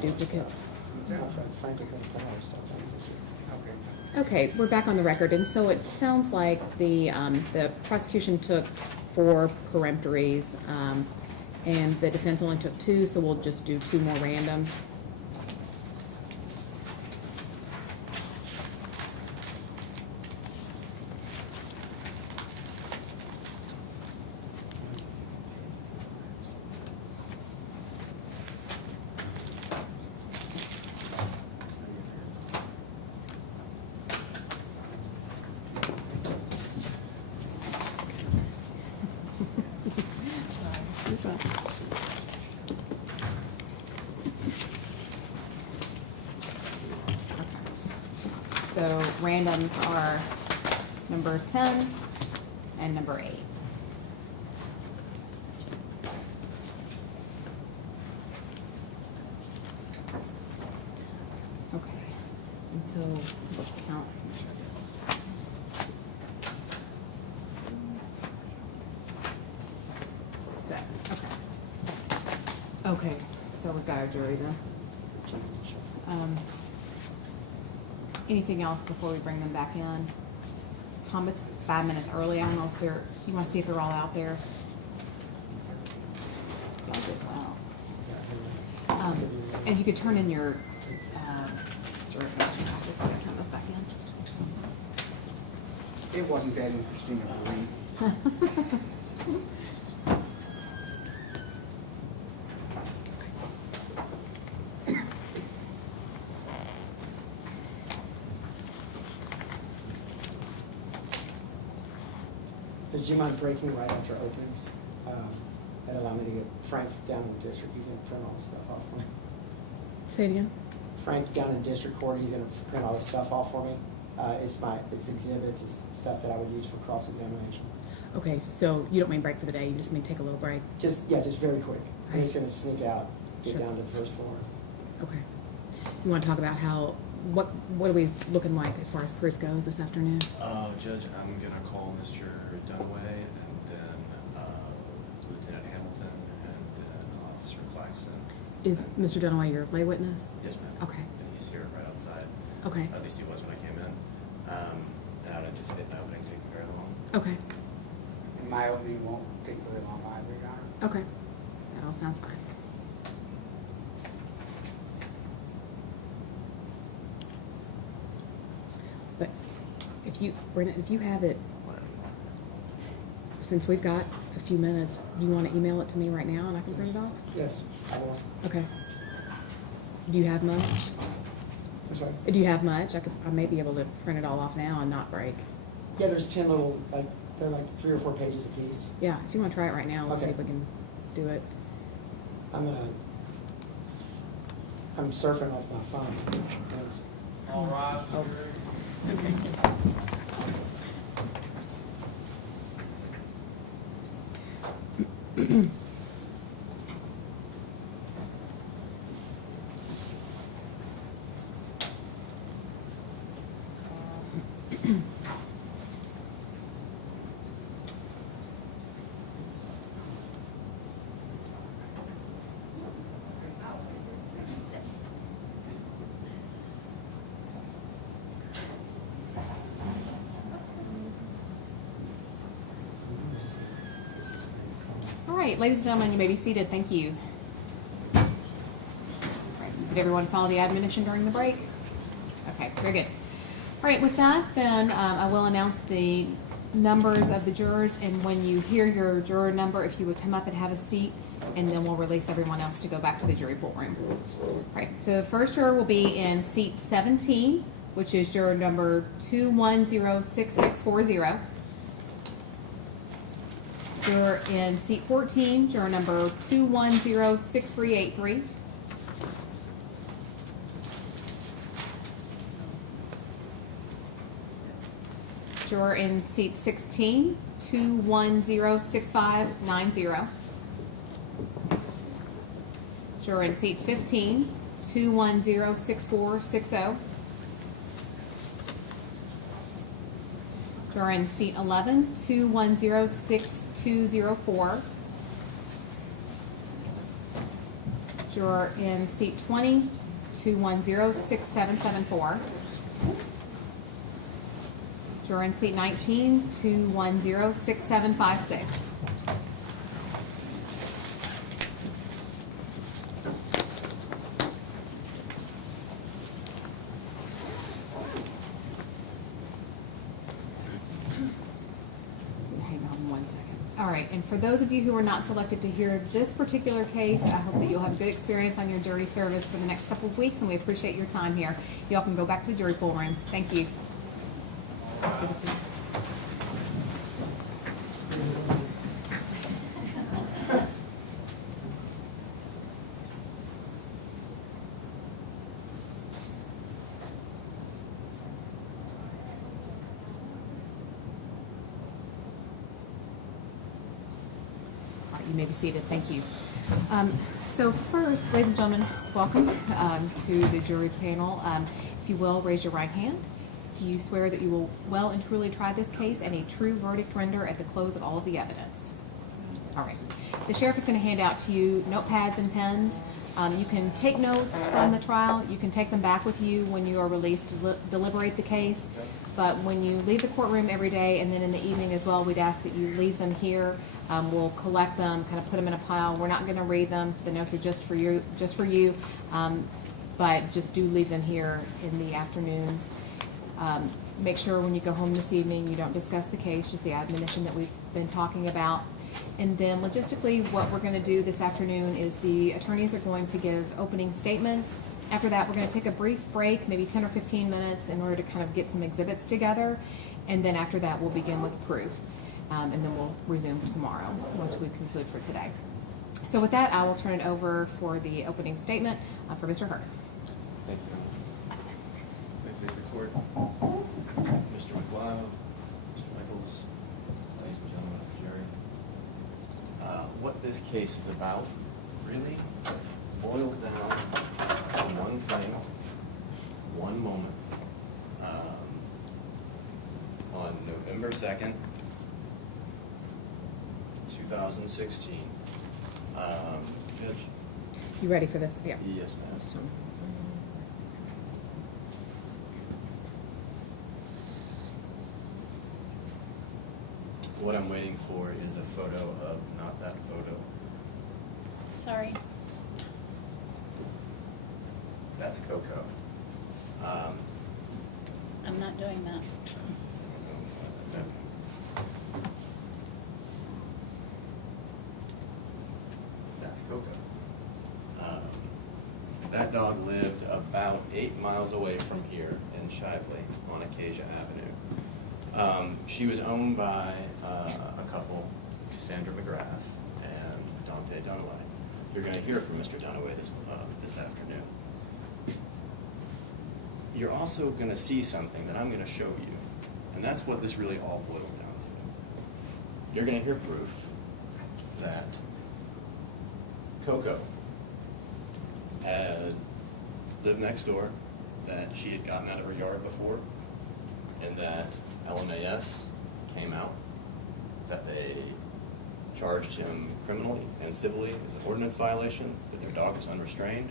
duplicates? Frank is going to put our stuff on this year. Okay, we're back on the record, and so it sounds like the prosecution took 4 peremptories, and the defense only took 2, so we'll just do 2 more randoms. So randoms are number 10 and number 8. Okay, and so let's count. Seven. Okay, so we've got our jury then. Anything else before we bring them back in? Tom, it's 5 minutes early. I don't know if you want to see if they're all out there. Y'all did well. And you could turn in your jury connection packets. I'm going to turn this back in. It wasn't that interesting of a read. Do you mind breaking right after openings? That allow me to get Frank down in the district. He's going to print all this stuff off for me. Say it again. Frank down in district court, he's going to print all this stuff off for me. It's exhibits, it's stuff that I would use for cross-examination. Okay, so you don't mean break for the day. You just mean take a little break. Just very quick. I'm just going to sneak out, get down to the first floor. Okay. You want to talk about what are we looking like as far as proof goes this afternoon? Judge, I'm going to call Mr. Dunaway and then Lieutenant Hamilton and then Officer Claxton. Is Mr. Dunaway your lay witness? Yes, ma'am. Okay. And he's here right outside. Okay. At least he was when I came in. And I would anticipate my opening taking very long. Okay. And my opening won't take very long either, Your Honor. Okay. That all sounds fine. But if you have it, since we've got a few minutes, you want to email it to me right now and I can print it off? Yes, I will. Okay. Do you have much? I'm sorry? Do you have much? I may be able to print it all off now and not break. Yeah, there's 10 little, they're like 3 or 4 pages a piece. Yeah, if you want to try it right now, let's see Okay. if we can do it. I'm surfing off my phone. All rise. All right, ladies and gentlemen, you may be seated. Thank you. All right, did everyone follow the admonition during the break? Okay, very good. All right, with that, then I will announce the numbers of the jurors, and when you hear your juror number, if you would come up and have a seat, and then we'll release everyone else to go back to the jury pool room. All right, so the first juror will be in seat 17, which is juror number 2106640. Juror in seat 14, juror number 2106383. Juror in seat 16, 2106590. Juror in seat 15, 2106460. Juror in seat 11, 2106204. Juror in seat 20, 210-6774. Juror in seat 19, 210-6756. Hang on one second. All right, and for those of you who are not selected to hear this particular case, I hope that you'll have a good experience on your jury service for the next couple of weeks, and we appreciate your time here. Y'all can go back to the jury pool room. Thank you. You may be seated. Thank you. So first, ladies and gentlemen, welcome to the jury panel. If you will, raise your right hand. Do you swear that you will well and truly try this case and a true verdict render at the close of all of the evidence? All right. The sheriff is going to hand out to you notepads and pens. You can take notes from the trial. You can take them back with you when you are released to deliberate the case. But when you leave the courtroom every day and then in the evening as well, we'd ask that you leave them here. We'll collect them, kind of put them in a pile. We're not going to read them. The notes are just for you. But just do leave them here in the afternoons. Make sure when you go home this evening you don't discuss the case, just the admonition that we've been talking about. And then logistically, what we're going to do this afternoon is the attorneys are going to give opening statements. After that, we're going to take a brief break, maybe 10 or 15 minutes, in order to kind of get some exhibits together. And then after that, we'll begin with the proof. And then we'll resume tomorrow once we conclude for today. So with that, I will turn it over for the opening statement for Mr. Hurd. Thank you. May it please the court. Mr. McLeod, Mr. Michaels, ladies and gentlemen of the jury. What this case is about really boils down to one thing, one moment. On November 2nd, 2016, Judge? You ready for this? Yeah. Yes, ma'am. What I'm waiting for is a photo of not that photo. Sorry. That's Coco. I'm not doing that. That's it. That's Coco. That dog lived about 8 miles away from here in Shively on Acacia Avenue. She was owned by a couple, Cassandra McGrath and Dante Dunaway. You're going to hear from Mr. Dunaway this afternoon. You're also going to see something that I'm going to show you, and that's what this really all boils down to. You're going to hear proof that Coco had lived next door, that she had gotten out of her yard before, and that LMAS came out, that they charged him criminally and civilly as an ordinance violation, that their dog was unrestrained.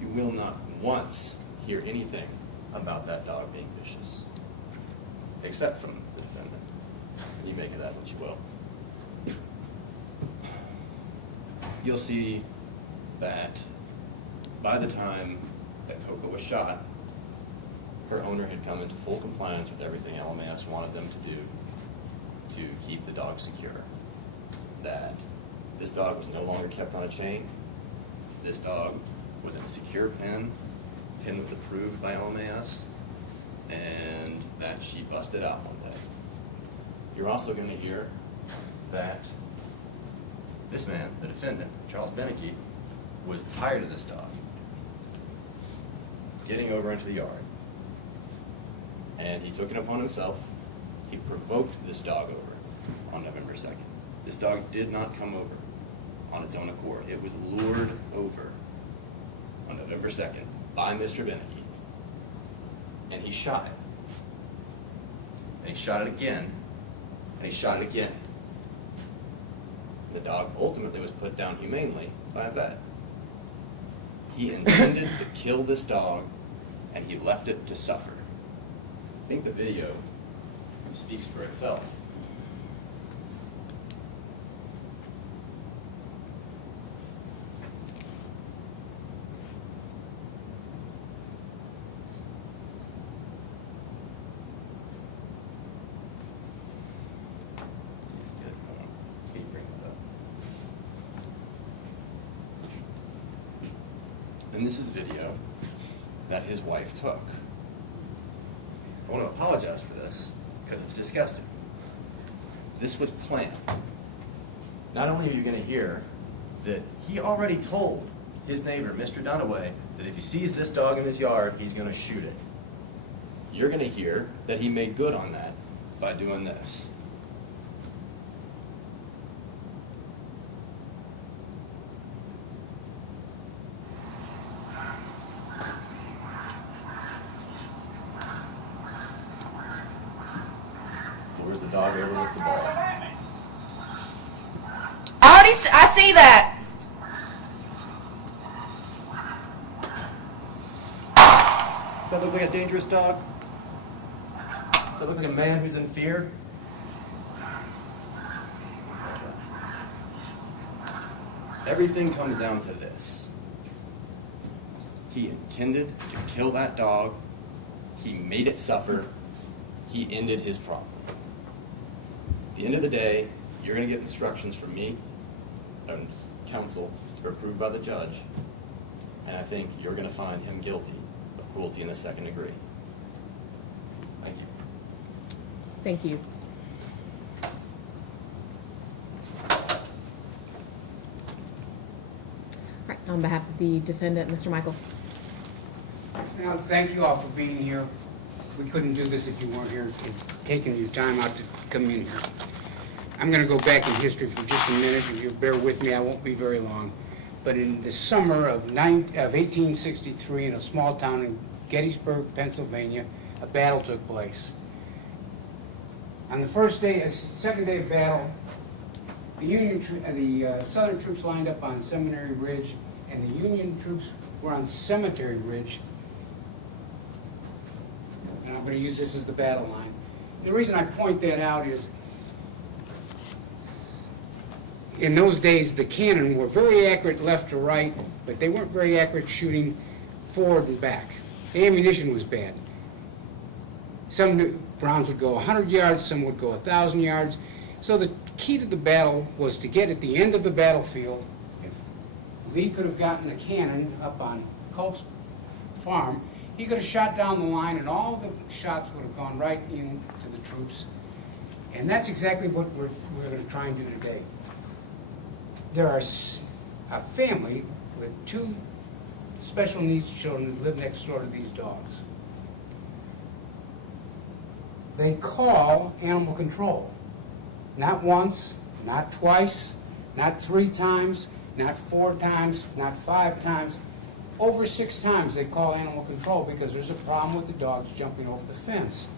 You will not once hear anything about that dog being vicious, except from the defendant. You make of that what you will. You'll see that by the time that Coco was shot, her owner had come into full compliance with everything LMAS wanted them to do to keep the dog secure. That this dog was no longer kept on a chain. This dog was in a secure pen that was approved by LMAS, and that she busted out one day. You're also going to hear that this man, the defendant, Charles Beneke, was tired of this dog getting over into the yard, and he took it upon himself. He provoked this dog over on November 2nd. This dog did not come over on its own accord. It was lured over on November 2nd by Mr. Beneke, and he shot it. And he shot it again, and he shot it again. The dog ultimately was put down humanely by a vet. He intended to kill this dog, and he left it to suffer. I think the video speaks for itself. Keep bringing it up. And this is video that his wife took. I want to apologize for this because it's disgusting. This was planned. Not only are you going to hear that he already told his neighbor, Mr. Dunaway, that if he sees this dog in his yard, he's going to shoot it. You're going to hear that he made good on that by doing this. Lures the dog over with the ball. I see that. Does that look like a dangerous dog? Does that look like a man who's in fear? Everything comes down to this. He intended to kill that dog. He made it suffer. He ended his problem. At the end of the day, you're going to get instructions from me and counsel that are approved by the judge, and I think you're going to find him guilty of cruelty in the second degree. Thank you. Thank you. All right, on behalf of the defendant, Mr. Michaels. Now, thank you all for being here. We couldn't do this if you weren't here and taking your time out to come in here. I'm going to go back in history for just a minute. If you'll bear with me, I won't be very long. But in the summer of 1863, in a small town in Gettysburg, Pennsylvania, a battle took place. On the second day of battle, the Southern troops lined up on Seminary Ridge, and the Union troops were on Cemetery Ridge. And I'm going to use this as the battle line. The reason I point that out is, in those days, the cannon were very accurate left to right, but they weren't very accurate shooting forward and back. The ammunition was bad. Some rounds would go 100 yards, some would go 1,000 yards. So the key to the battle was to get at the end of the battlefield. If Lee could have gotten a cannon up on Culp's farm, he could have shot down the line, and all the shots would have gone right into the troops. And that's exactly what we're going to try and do today. There are a family with 2 special needs children that live next door to these dogs. They call animal control. Not once, not twice, not 3 times, not 4 times, not 5 times. Over 6 times they call animal control because there's a problem with the dogs jumping over the fence.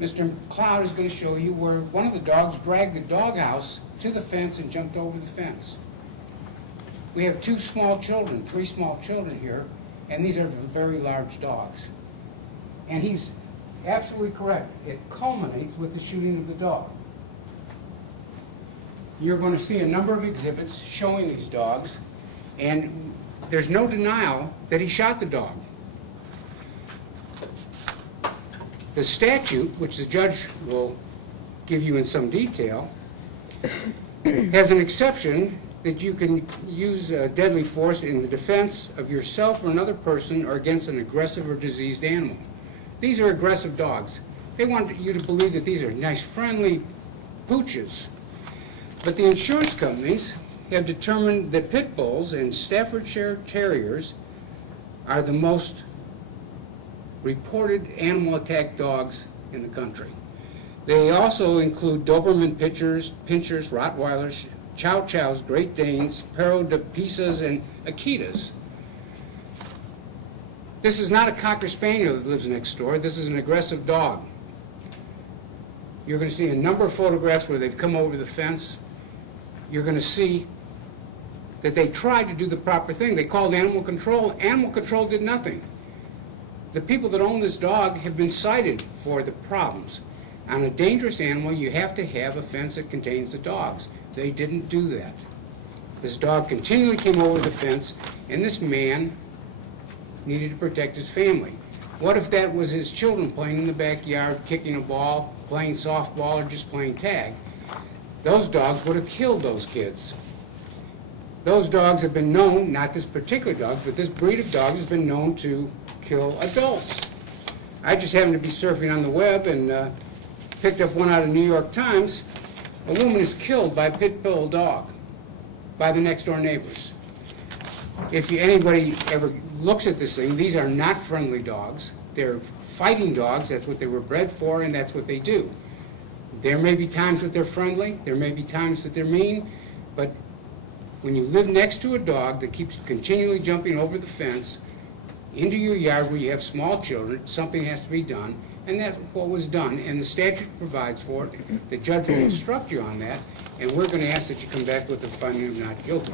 Mr. McLeod is going to show you where one of the dogs dragged the doghouse to the fence and jumped over the fence. We have 3 small children here, and these are very large dogs. And he's absolutely correct. It culminates with the shooting of the dog. You're going to see a number of exhibits showing these dogs, and there's no denial that he shot the dog. The statute, which the judge will give you in some detail, has an exception that you can use deadly force in the defense of yourself or another person or against an aggressive or diseased animal. These are aggressive dogs. They want you to believe that these are nice, friendly pooches. But the insurance companies have determined that pit bulls and Staffordshire Terriers are the most reported animal attack dogs in the country. They also include Doberman Pinschers, Rottweilers, Chow Chows, Great Danes, Perro de Pisas, and Akitas. This is not a Cocker Spaniel that lives next door. This is an aggressive dog. You're going to see a number of photographs where they've come over the fence. You're going to see that they tried to do the proper thing. They called animal control. Animal control did nothing. The people that own this dog have been cited for the problems. On a dangerous animal, you have to have a fence that contains the dogs. They didn't do that. This dog continually came over the fence, and this man needed to protect his family. What if that was his children playing in the backyard, kicking a ball, playing softball, or just playing tag? Those dogs would have killed those kids. Those dogs have been known, not this particular dog, but this breed of dog has been known to kill adults. I just happened to be surfing on the web and picked up one out of New York Times. A woman is killed by a Pitbull dog by the next door neighbors. If anybody ever looks at this thing, these are not friendly dogs. They're fighting dogs. That's what they were bred for, and that's what they do. There may be times that they're friendly. There may be times that they're mean. But when you live next to a dog that keeps continually jumping over the fence into your yard where you have small children, something has to be done. And that's what was done, and the statute provides for it. The judge will instruct you on that, and we're going to ask that you come back with a finding of not guilty.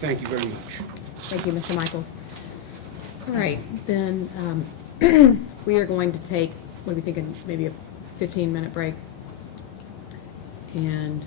Thank you very much. Thank you, Mr. Michaels. All right, then we are going to take, what are we thinking, maybe a 15-minute break? And